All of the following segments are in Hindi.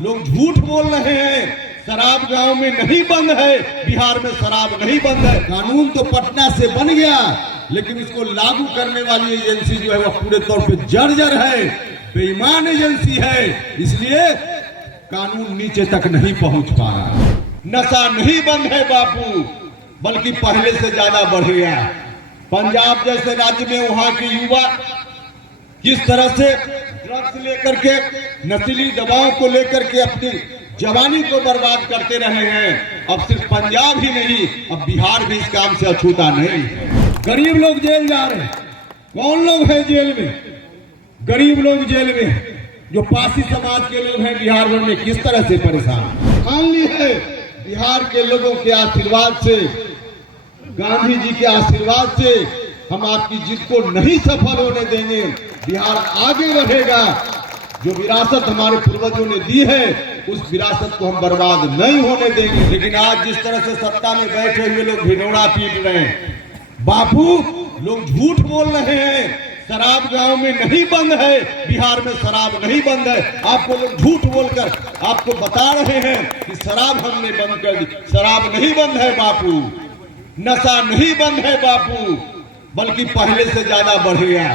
लोग झूठ बोल रहे हैं, शराब गांव में नहीं बंद है, बिहार में शराब नहीं बंद है। कानून तो पटना से बन गया, लेकिन इसको लागू करने वाली एजेंसी जो है वह पूरे तौर पे जर्जर है, बेईमान एजेंसी है। इसलिए कानून नीचे तक नहीं पहुंच पा रहा। नशा नहीं बंद है बापू, बल्कि पहले से ज्यादा बढ़ गया। पंजाब जैसे राज्य में वहां के युवा किस तरह से ड्रग्स लेकर के, नशीली दवाओं को लेकर के अपनी जवानी को बर्बाद करते रहे हैं। अब सिर्फ पंजाब ही नहीं, अब बिहार भी इस काम से अछूता नहीं। गरीब लोग जेल जा रहे हैं। कौन लोग हैं जेल में? गरीब लोग जेल में, जो पासी समाज के लोग हैं बिहार भर में किस तरह से परेशान। ठान ली है बिहार के लोगों के आशीर्वाद से, गांधी जी के आशीर्वाद से हम आपकी जिद को नहीं सफल होने देंगे। बिहार आगे बढ़ेगा। जो विरासत हमारे पूर्वजों ने दी है, उस विरासत को हम बर्बाद नहीं होने देंगे। लेकिन आज जिस तरह से सत्ता में बैठे हुए लोग भिनौना पीट रहे हैं, बापू लोग झूठ बोल रहे हैं, शराब गांव में नहीं बंद है, बिहार में शराब नहीं बंद है। आपको लोग झूठ बोलकर आपको बता रहे हैं कि शराब हमने बंद कर दी। शराब नहीं बंद है बापू, नशा नहीं बंद है बापू, बल्कि पहले से ज्यादा बढ़ गया।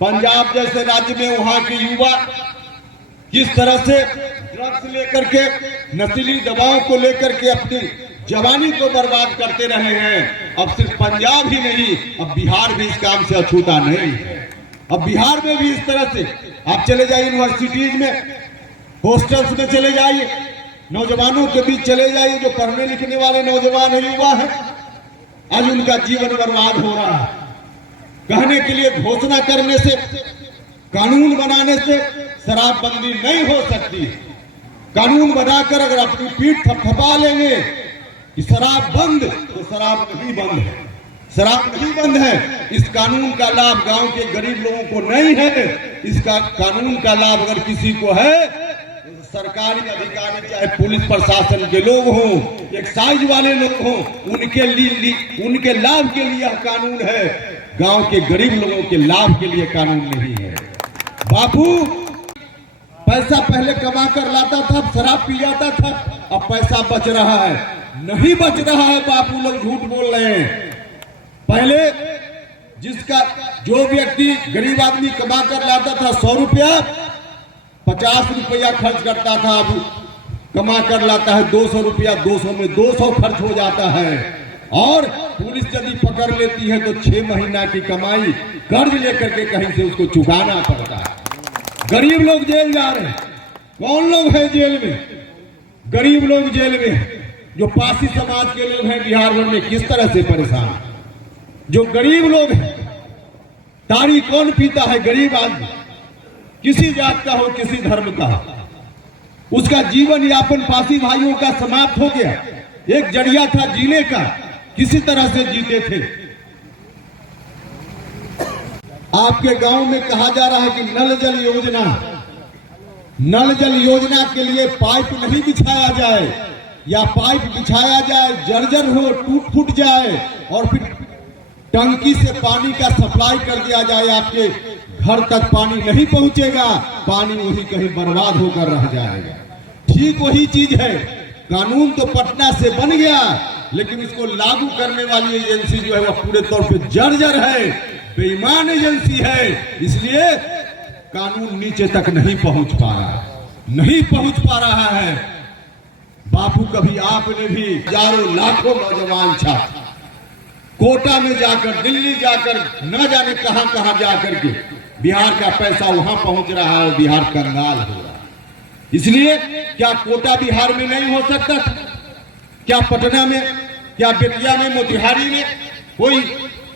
पंजाब जैसे राज्य में वहां के युवा किस तरह से ड्रग्स लेकर के, नशीली दवाओं को लेकर के अपनी जवानी को बर्बाद करते रहे हैं। अब सिर्फ पंजाब ही नहीं, अब बिहार भी इस काम से अछूता नहीं। अब बिहार में भी इस तरह से आप चले जाइए, यूनिवर्सिटीज में, हॉस्टल्स में चले जाइए, नौजवानों के बीच चले जाइए, जो पढ़ने लिखने वाले नौजवान है, युवा है, आज उनका जीवन बर्बाद हो रहा है। कहने के लिए घोषणा करने से, कानून बनाने से शराबबंदी नहीं हो सकती। कानून बनाकर अगर अपनी पीठ थपथपा लेंगे कि शराब बंद, तो शराब नहीं बंद है। शराब नहीं बंद है। इस कानून का लाभ गांव के गरीब लोगों को नहीं है। इसका कानून का लाभ अगर किसी को है, सरकारी अधिकारी, चाहे पुलिस प्रशासन के लोग हों, एक्साइज वाले लोग हों, उनके लाभ के लिए यह कानून है। गांव के गरीब लोगों के लाभ के लिए कानून नहीं है। बापू पैसा पहले कमा कर लाता था, शराब पी जाता था, अब पैसा बच रहा है? नहीं बच रहा है बापू, लोग झूठ बोल रहे हैं। पहले जिसका जो व्यक्ति गरीब आदमी कमा कर लाता था 100 रुपया, 50 रुपया खर्च करता था, अब कमा कर लाता है 200 रुपया, 200 में 200 खर्च हो जाता है। और पुलिस यदि पकड़ लेती है तो 6 महीना की कमाई कर्ज लेकर के कहीं से उसको चुकाना पड़ता है। गरीब लोग जेल जा रहे हैं। कौन लोग हैं जेल में? गरीब लोग जेल में, जो पासी समाज के लोग हैं बिहार भर में किस तरह से परेशान। जो गरीब लोग हैं, ताड़ी कौन पीता है? गरीब आदमी, किसी जात का हो, किसी धर्म का, उसका जीवन यापन पासी भाइयों का समाप्त हो गया। एक जरिया था जीने का, किसी तरह से जीते थे। आपके गांव में कहा जा रहा है कि नल जल योजना, नल जल योजना के लिए पाइप नहीं बिछाया जाए, या पाइप बिछाया जाए, जर्जर हो, टूट फूट जाए, और फिर टंकी से पानी का सप्लाई कर दिया जाए, आपके घर तक पानी नहीं पहुंचेगा, पानी वही कहीं बर्बाद होकर रह जाएगा। ठीक वही चीज है। कानून तो पटना से बन गया, लेकिन इसको लागू करने वाली एजेंसी जो है वह पूरे तौर पे जर्जर है, बेईमान एजेंसी है। इसलिए कानून नीचे तक नहीं पहुंच पा रहा है, नहीं पहुंच पा रहा है। बापू कभी आपने भी हजारों लाखों नौजवान छात्र कोटा में जाकर, दिल्ली जाकर, न जाने कहां कहां जाकर के बिहार का पैसा वहां पहुंच रहा है, बिहार कंगाल हो रहा है। इसलिए क्या कोटा बिहार में नहीं हो सकता? क्या पटना में, क्या बेतिया में, मोतिहारी में कोई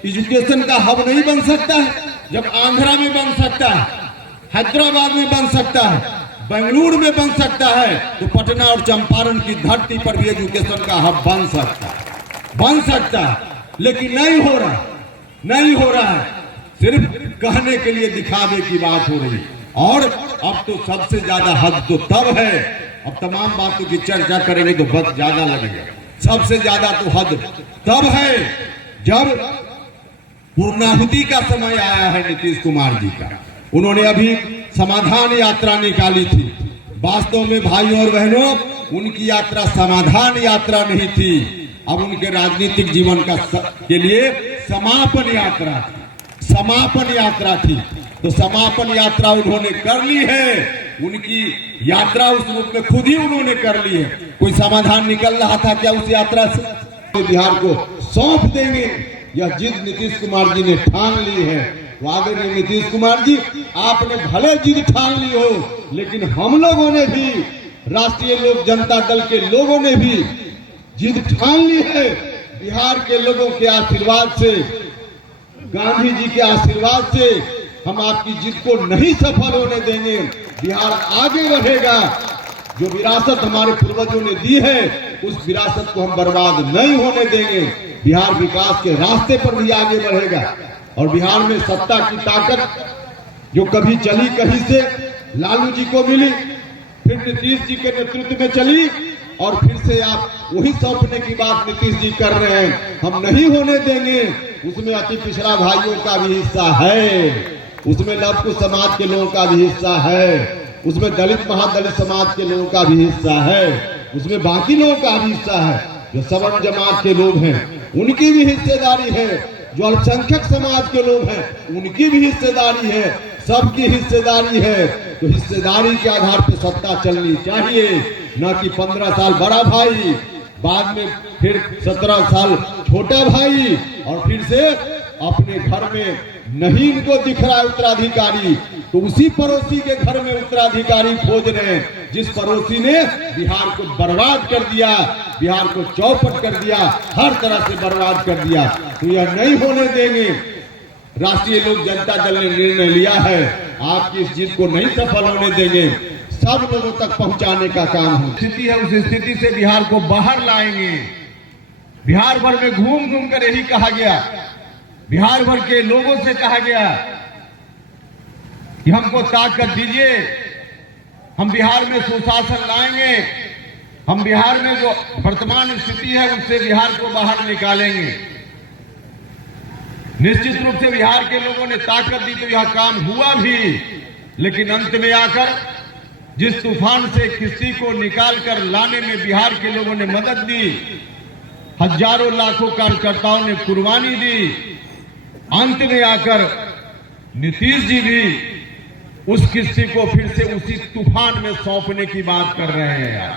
एजुकेशन का हब नहीं बन सकता है? जब आंध्रा में बन सकता है, हैदराबाद में बन सकता है, बेंगलुरु में बन सकता है, तो पटना और चंपारण की धरती पर भी एजुकेशन का हब बन सकता है, बन सकता है। लेकिन नहीं हो रहा, नहीं हो रहा है। सिर्फ कहने के लिए, दिखावे की बात हो रही। और अब तो सबसे ज्यादा हद तो तब है, अब तमाम बातों की चर्चा करेंगे तो वक्त ज्यादा लगेगा। सबसे ज्यादा तो हद तब है जब पूर्णाहुति का समय आया है नीतीश कुमार जी का। उन्होंने अभी समाधान यात्रा निकाली थी, वास्तव में भाइयों और बहनों, उनकी यात्रा समाधान यात्रा नहीं थी, अब उनके राजनीतिक जीवन के लिए समापन यात्रा थी, समापन यात्रा थी। तो समापन यात्रा उन्होंने कर ली है, उनकी यात्रा उस रूप में खुद ही उन्होंने कर ली है। कोई समाधान निकल रहा था क्या उस यात्रा से? बिहार को सौंप देंगे, यह जिद नीतीश कुमार जी ने ठान ली है। तो आगे नहीं, नीतीश कुमार जी आपने भले जिद ठान ली हो, लेकिन हम लोगों ने भी, राष्ट्रीय लोक जनता दल के लोगों ने भी जिद ठान ली है। बिहार के लोगों के आशीर्वाद से, गांधी जी के आशीर्वाद से हम आपकी जिद को नहीं सफल होने देंगे। बिहार आगे बढ़ेगा। जो विरासत हमारे पूर्वजों ने दी है, उस विरासत को हम बर्बाद नहीं होने देंगे। बिहार विकास के रास्ते पर भी आगे बढ़ेगा। और बिहार में सत्ता की ताकत जो कभी चली कहीं से, लालू जी को मिली, फिर नीतीश जी के नेतृत्व में चली, और फिर से आप वही सौंपने की बात नीतीश जी कर रहे हैं। हम नहीं होने देंगे। उसमें अति पिछड़ा भाइयों का भी हिस्सा है, उसमें लव कुश समाज के लोगों का भी हिस्सा है, उसमें दलित महादलित समाज के लोगों का भी हिस्सा है, उसमें बाकी लोगों का भी हिस्सा है। जो सवर्ण जमात के लोग हैं उनकी भी हिस्सेदारी है, जो अल्पसंख्यक समाज के लोग हैं उनकी भी हिस्सेदारी है, सबकी हिस्सेदारी है। तो हिस्सेदारी के आधार पर सत्ता चलनी चाहिए, न कि 15 साल बड़ा भाई, बाद में फिर 17 साल छोटा भाई, और फिर से अपने घर में नहीं इनको दिख रहा है उत्तराधिकारी, तो उसी पड़ोसी के घर में उत्तराधिकारी खोज रहे हैं, जिस पड़ोसी ने बिहार को बर्बाद कर दिया, बिहार को चौपट कर दिया, हर तरह से बर्बाद कर दिया। तो यह नहीं होने देंगे। राष्ट्रीय लोक जनता दल ने निर्णय लिया है, आपकी इस जिद को नहीं सफल होने देंगे, सब लोगों तक पहुंचाने का काम हो। स्थिति है, उस स्थिति से बिहार को बाहर लाएंगे। बिहार भर में घूम घूम कर यही कहा गया, बिहार भर के लोगों से कहा गया कि हमको ताकत दीजिए, हम बिहार में सुशासन लाएंगे, हम बिहार में जो वर्तमान स्थिति है उससे बिहार को बाहर निकालेंगे। निश्चित रूप से बिहार के लोगों ने ताकत दी तो यह काम हुआ भी, लेकिन अंत में आकर जिस तूफान से किसी को निकाल कर लाने में बिहार के लोगों ने मदद दी, हजारों लाखों कार्यकर्ताओं ने कुर्बानी दी, अंत में आकर नीतीश जी भी उस किस्से को फिर से उसी तूफान में सौंपने की बात कर रहे हैं।